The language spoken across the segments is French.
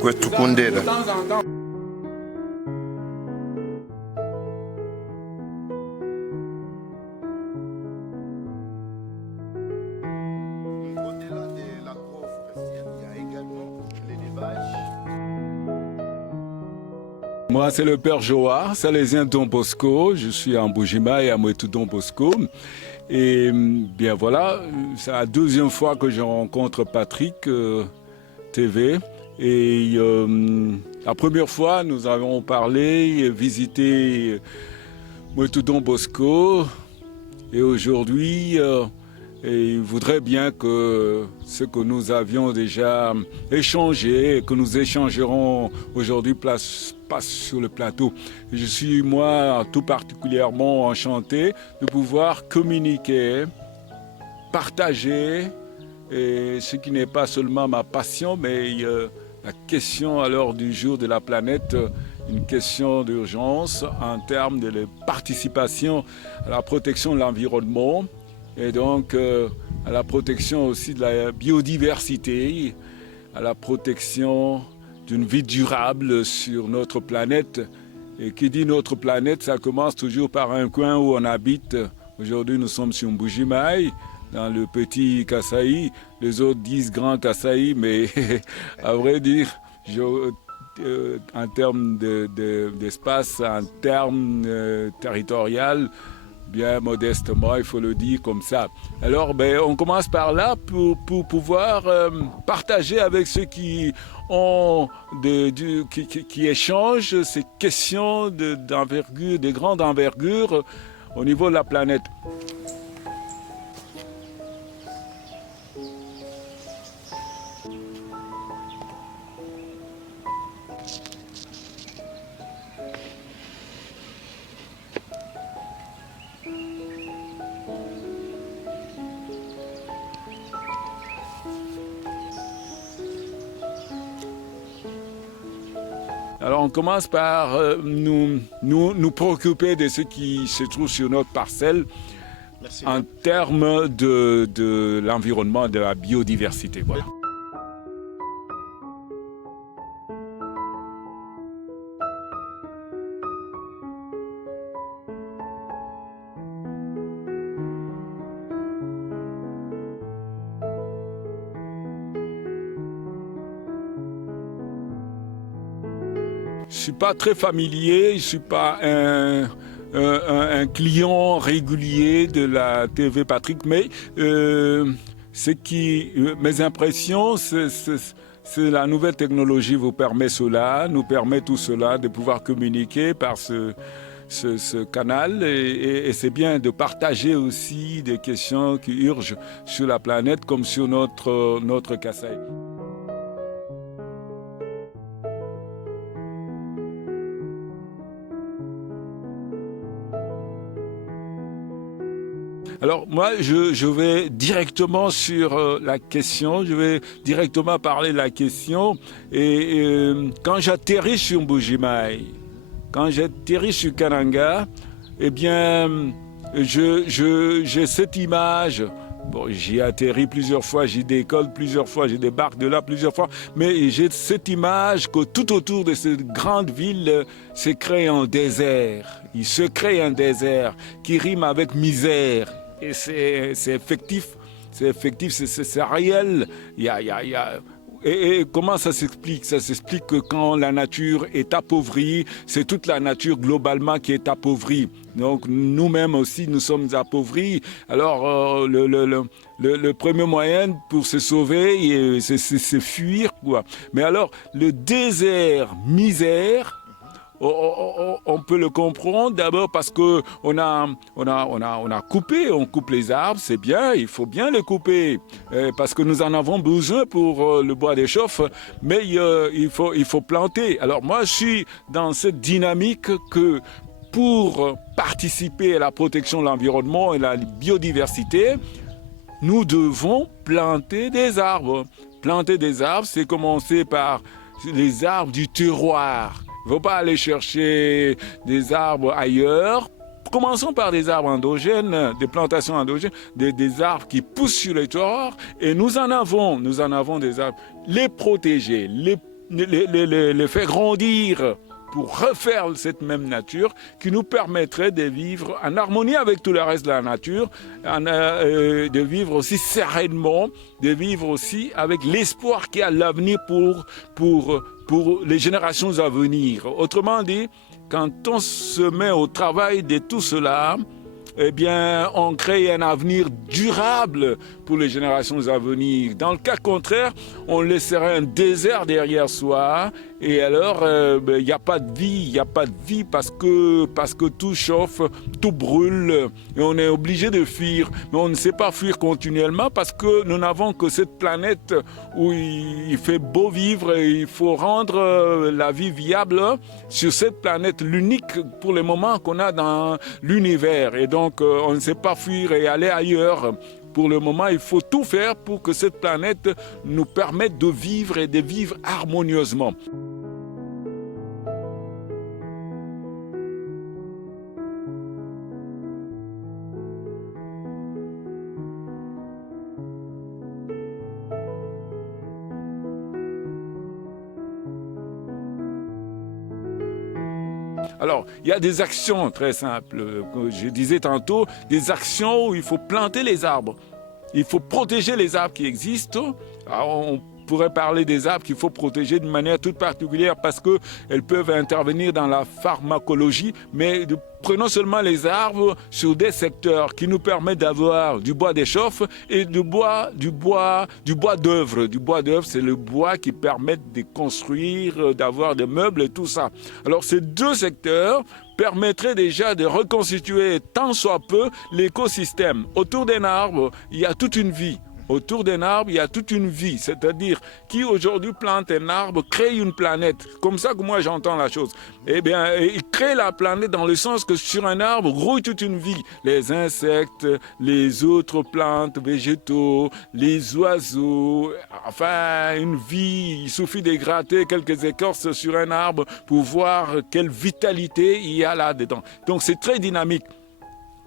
Kwetu Kundera. Au-delà de la cour forestière, il y a également l'élevage. Moi, c'est le père Joa, salésien Don Bosco. Je suis en Bujimaï à Mouetou Don Bosco. Et bien voilà, c'est la deuxième fois que je rencontre Patrick TV. Et la première fois, nous avons parlé, visité Mouetou Don Bosco. Et aujourd'hui, il voudrait bien que ce que nous avions déjà échangé, que nous échangerons aujourd'hui, passe sur le plateau. Je suis, moi, tout particulièrement enchanté de pouvoir communiquer, partager, et ce qui n'est pas seulement ma passion, mais la question à l'heure du jour de la planète, une question d'urgence en termes de participation à la protection de l'environnement et donc à la protection aussi de la biodiversité, à la protection d'une vie durable sur notre planète. Et qui dit notre planète, ça commence toujours par un coin où on habite. Aujourd'hui, nous sommes sur Mbujimaï, dans le petit Kasaï. Les autres disent grand Kasaï, mais à vrai dire, en termes d'espace, en termes territorial, bien modestement, il faut le dire comme ça. Alors, on commence par là pour pouvoir partager avec ceux qui ont qui échangent ces questions d'envergure, de grande envergure au niveau de la planète. Alors on commence par nous préoccuper de ce qui se trouve sur notre parcelle. Merci. En termes de l'environnement, de la biodiversité. Voilà. Je ne suis pas très familier, je ne suis pas un client régulier de la TV Patrick, mais mes impressions, c'est la nouvelle technologie vous permet cela, nous permet tout cela, de pouvoir communiquer par ce canal et c'est bien de partager aussi des questions qui urgent sur la planète comme sur notre Kasaï. Alors moi, je vais directement sur la question, je vais directement parler de la question. Et quand j'atterris sur Mbujimaï, quand j'atterris sur Kananga, eh bien, j'ai cette image. Bon, j'y atterris plusieurs fois, j'y décolle plusieurs fois, j'y débarque de là plusieurs fois. Mais j'ai cette image que tout autour de cette grande ville se crée un désert. Il se crée un désert qui rime avec misère. Et c'est effectif, c'est réel. Et comment ça s'explique? Ça s'explique que quand la nature est appauvrie, c'est toute la nature globalement qui est appauvrie. Donc nous-mêmes aussi, nous sommes appauvris. Alors le premier moyen pour se sauver, c'est fuir, quoi. Mais alors le désert, misère, on peut le comprendre d'abord parce que on a coupé, on coupe les arbres, c'est bien, il faut bien les couper parce que nous en avons besoin pour le bois des chauffes, mais il faut planter. Alors moi je suis dans cette dynamique que pour participer à la protection de l'environnement et de la biodiversité, nous devons planter des arbres. Planter des arbres, c'est commencer par les arbres du terroir. Il ne faut pas aller chercher des arbres ailleurs commençons par des arbres endogènes, des plantations endogènes, des arbres qui poussent sur les terroirs, et nous en avons des arbres. Les protéger, les faire grandir pour refaire cette même nature qui nous permettrait de vivre en harmonie avec tout le reste de la nature, de vivre aussi sereinement, de vivre aussi avec l'espoir qu'il y a à l'avenir pour les générations à venir. Autrement dit, quand on se met au travail de tout cela, eh bien, on crée un avenir durable pour les générations à venir. Dans le cas contraire, on laisserait un désert derrière soi et alors il n'y a pas de vie, parce que tout chauffe, tout brûle et on est obligé de fuir. Mais on ne sait pas fuir continuellement parce que nous n'avons que cette planète où il fait beau vivre et il faut rendre la vie viable sur cette planète, l'unique pour le moment qu'on a dans l'univers. Et donc, on ne sait pas fuir et aller ailleurs. Pour le moment, il faut tout faire pour que cette planète nous permette de vivre et de vivre harmonieusement. Alors, il y a des actions très simples, que je disais tantôt, des actions où il faut planter les arbres. Il faut protéger les arbres qui existent. Alors, on pourrait parler des arbres qu'il faut protéger d'une manière toute particulière parce qu'elles peuvent intervenir dans la pharmacologie, mais prenons seulement les arbres sur des secteurs qui nous permettent d'avoir du bois d'échauffe et du bois d'œuvre. Du bois d'œuvre, c'est le bois qui permet de construire, d'avoir des meubles et tout ça. Alors ces deux secteurs permettraient déjà de reconstituer tant soit peu l'écosystème. Autour d'un arbre, il y a toute une vie. Autour d'un arbre, il y a toute une vie. C'est-à-dire, qui aujourd'hui plante un arbre, crée une planète. Comme ça que moi j'entends la chose. Eh bien, il crée la planète dans le sens que sur un arbre grouille toute une vie. Les insectes, les autres plantes, végétaux, les oiseaux. Enfin, une vie. Il suffit de gratter quelques écorces sur un arbre pour voir quelle vitalité il y a là-dedans. Donc c'est très dynamique.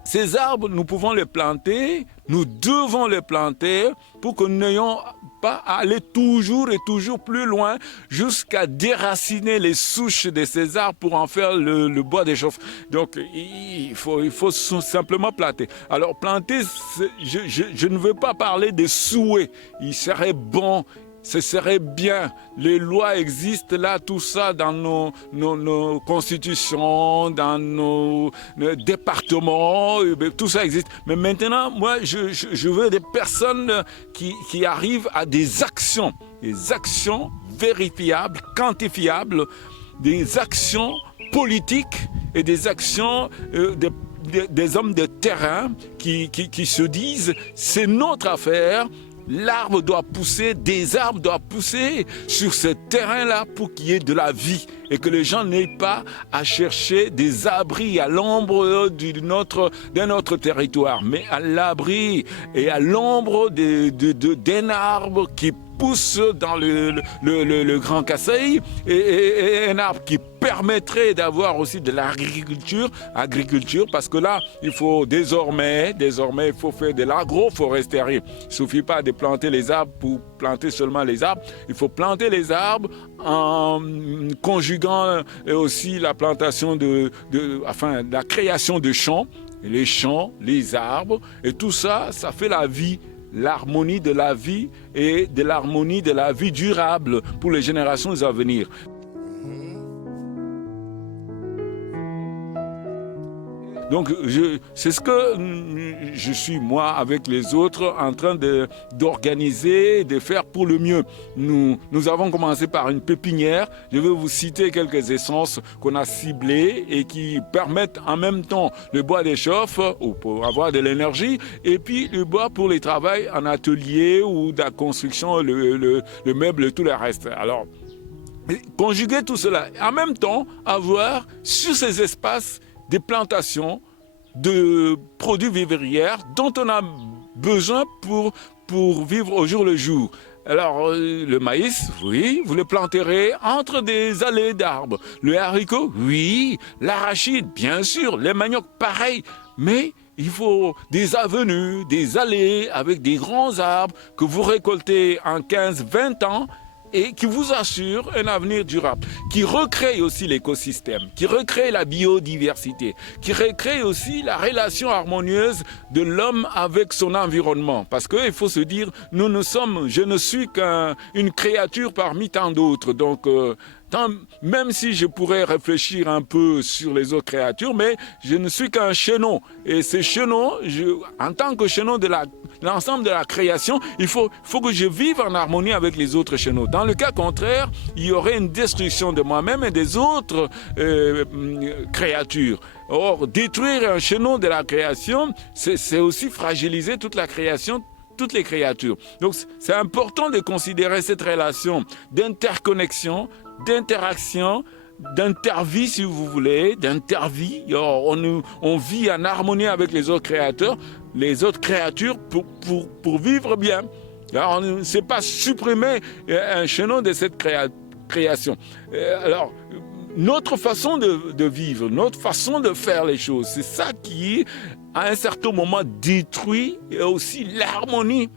Ces arbres, nous pouvons les planter, nous devons les planter pour que nous n'ayons pas à aller toujours et toujours plus loin jusqu'à déraciner les souches de ces arbres pour en faire le bois d'échauffe. Donc, il faut simplement planter. Alors, planter, je ne veux pas parler des souhaits. Il serait bon. Ce serait bien, les lois existent là, tout ça dans nos constitutions, dans nos départements, tout ça existe. Mais maintenant, moi, je veux des personnes qui arrivent à des actions vérifiables, quantifiables, des actions politiques et des actions des hommes de terrain qui se disent « c'est notre affaire ». L'arbre doit pousser, des arbres doivent pousser sur ce terrain-là pour qu'il y ait de la vie et que les gens n'aient pas à chercher des abris à l'ombre d'un autre territoire, mais à l'abri et à l'ombre d'un arbre qui pousse dans le Grand Kasaï et un arbre qui permettrait d'avoir aussi de l'agriculture, parce que là, il faut désormais, il faut faire de l'agroforesterie. Il ne suffit pas de planter les arbres pour planter seulement les arbres. Il faut planter les arbres en conjuguant aussi la plantation la création de champs, les arbres, et tout ça, ça fait la vie. L'harmonie de la vie et de l'harmonie de la vie durable pour les générations à venir. Donc, c'est ce que je suis, moi, avec les autres, en train d'organiser, de faire pour le mieux. Nous avons commencé par une pépinière. Je vais vous citer quelques essences qu'on a ciblées et qui permettent en même temps le bois d'échauffe, ou pour avoir de l'énergie, et puis le bois pour les travaux en atelier ou de la construction, le meuble et tout le reste. Alors, conjuguer tout cela. En même temps, avoir sur ces espaces des plantations de produits vivrières dont on a besoin pour vivre au jour le jour. Alors, le maïs, oui, vous le planterez entre des allées d'arbres. Le haricot, oui. L'arachide, bien sûr. Les maniocs, pareil. Mais il faut des avenues, des allées avec des grands arbres que vous récoltez en 15-20 ans et qui vous assure un avenir durable, qui recrée aussi l'écosystème, qui recrée la biodiversité, qui recrée aussi la relation harmonieuse de l'homme avec son environnement. Parce qu'il faut se dire, je ne suis qu'une créature parmi tant d'autres. Donc, même si je pourrais réfléchir un peu sur les autres créatures, mais je ne suis qu'un chaînon. Et ces chaînons, en tant que chaînon de l'ensemble de la création, il faut que je vive en harmonie avec les autres chaînons. Dans le cas contraire, il y aurait une destruction de moi-même et des autres créatures. Or, détruire un chaînon de la création, c'est aussi fragiliser toute la création, toutes les créatures. Donc, c'est important de considérer cette relation d'interconnexion, d'interaction, d'intervie, si vous voulez, d'intervie. On vit en harmonie avec les autres créatures pour vivre bien. Alors, on ne sait pas supprimer un chaînon de cette création. Alors, notre façon de vivre, notre façon de faire les choses, c'est ça qui, à un certain moment, détruit aussi l'harmonie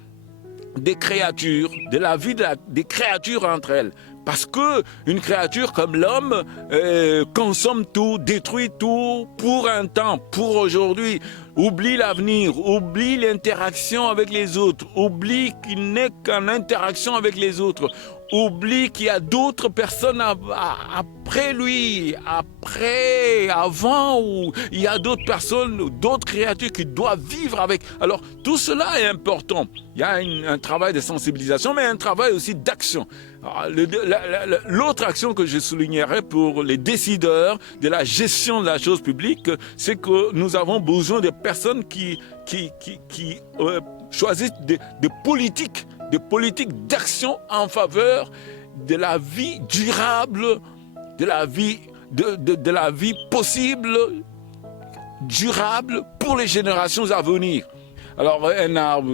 des créatures, de la vie des créatures entre elles. Parce que une créature comme l'homme consomme tout, détruit tout pour un temps, pour aujourd'hui, oublie l'avenir, oublie l'interaction avec les autres, oublie qu'il n'est qu'en interaction avec les autres, oublie qu'il y a d'autres personnes après lui, avant, où il y a d'autres personnes, d'autres créatures qui doivent vivre avec. Alors, tout cela est important. Il y a un travail de sensibilisation, mais un travail aussi d'action. L'autre action que je soulignerais pour les décideurs de la gestion de la chose publique, c'est que nous avons besoin de personnes qui choisissent des politiques d'action en faveur de la vie durable, de la vie possible, durable pour les générations à venir. Alors, un arbre,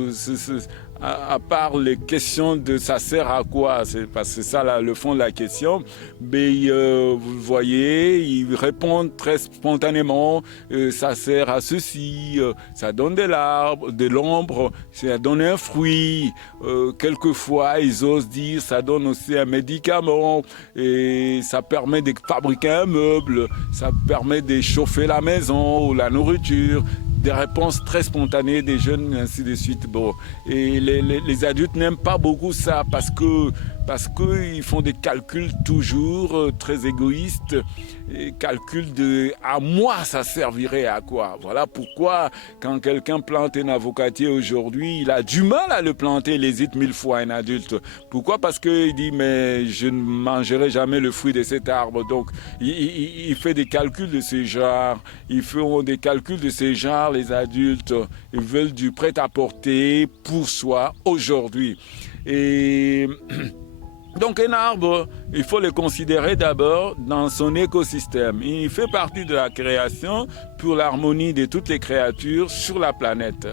à part les questions de ça sert à quoi, c'est parce que c'est ça là, le fond de la question, mais vous le voyez, ils répondent très spontanément, ça sert à ceci, ça donne de l'ombre, ça donne un fruit, quelquefois ils osent dire ça donne aussi un médicament, et ça permet de fabriquer un meuble, ça permet de chauffer la maison ou la nourriture. Des réponses très spontanées des jeunes, ainsi de suite. Bon. Et les adultes n'aiment pas beaucoup ça parce qu'ils font des calculs toujours très égoïstes. Et calculs de « à moi, ça servirait à quoi ?» Voilà pourquoi quand quelqu'un plante un avocatier aujourd'hui, il a du mal à le planter, il hésite 1000 fois, un adulte. Pourquoi? Parce qu'il dit « mais je ne mangerai jamais le fruit de cet arbre ». Donc il fait des calculs de ce genre. Ils font des calculs de ce genre, les adultes. Ils veulent du prêt-à-porter pour soi aujourd'hui. Et donc un arbre, il faut le considérer d'abord dans son écosystème. Il fait partie de la création pour l'harmonie de toutes les créatures sur la planète.